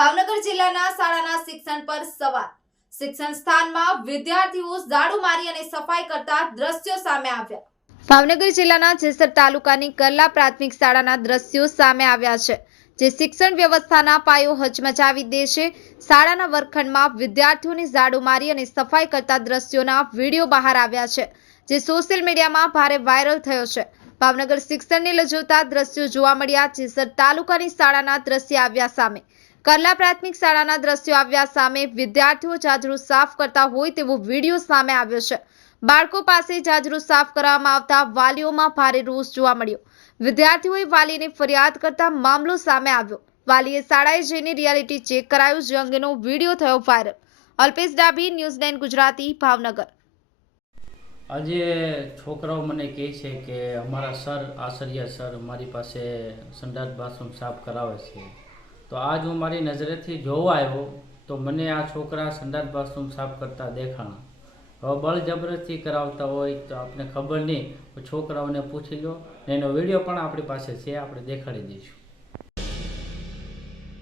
ભાવનગર જિલ્લાના શાળાના શિક્ષણ પર સવાલ. શિક્ષણ સ્થાનમાં વિદ્યાર્થીઓ ઝાડુ મારી અને સફાઈ કરતા દ્રશ્યો સામે આવ્યા. ભાવનગર જિલ્લાના જેસર તાલુકાની કરલા પ્રાથમિક શાળાના દ્રશ્યો સામે આવ્યા છે, જે શિક્ષણ વ્યવસ્થાના પાયો હચમચાવી દે છે. શાળાના વર્ગખંડમાં વિદ્યાર્થીઓની ઝાડુ મારી અને સફાઈ કરતા દ્રશ્યોના વીડિયો બહાર આવ્યા છે, જે સોશિયલ મીડિયામાં ભારે વાયરલ થયો છે. ભાવનગર શિક્ષણને લજવતા દ્રશ્યો જોવા મળ્યા, જેસર તાલુકાની શાળાના દ્રશ્ય આવ્યા સામે. કરલા પ્રાથમિક શાળાના દ્રશ્યો આવ્યા સામે વિદ્યાર્થીઓ જાજરૂ સાફ કરતા હોય તેવો વીડિયો સામે આવ્યો છે. બાળકો પાસે જાજરૂ સાફ કરવામાં આવતા વાલીઓમાં ભારે રોષ જોવા મળ્યો. વિદ્યાર્થીઓએ વાલીને ફરિયાદ કરતા મામલો સામે આવ્યો. વાલીએ શાળાએ જઈને રિયાલિટી ચેક કરાયું, જે અંગેનો વીડિયો થયો viral Alpesh Dabhi, news nine Gujarati, Bhavnagar. આજે છોકરાઓ મને કહે છે કે અમારા સર, આચાર્ય સર મારી પાસે સંડાસ બાથરૂમ સાફ કરાવે છે. તો આજ હું મારી નજરેથી જોવા આવ્યો, તો મને આ છોકરા સંડાસ બાથરૂમ સાફ કરતા દેખાણા. હવે બળજબરથી કરાવતા હોય તો આપણે ખબર નહીં છોકરાઓને પૂછી લો એનો વીડિયો પણ આપણી પાસે છે, આપણે દેખાડી દઈશું.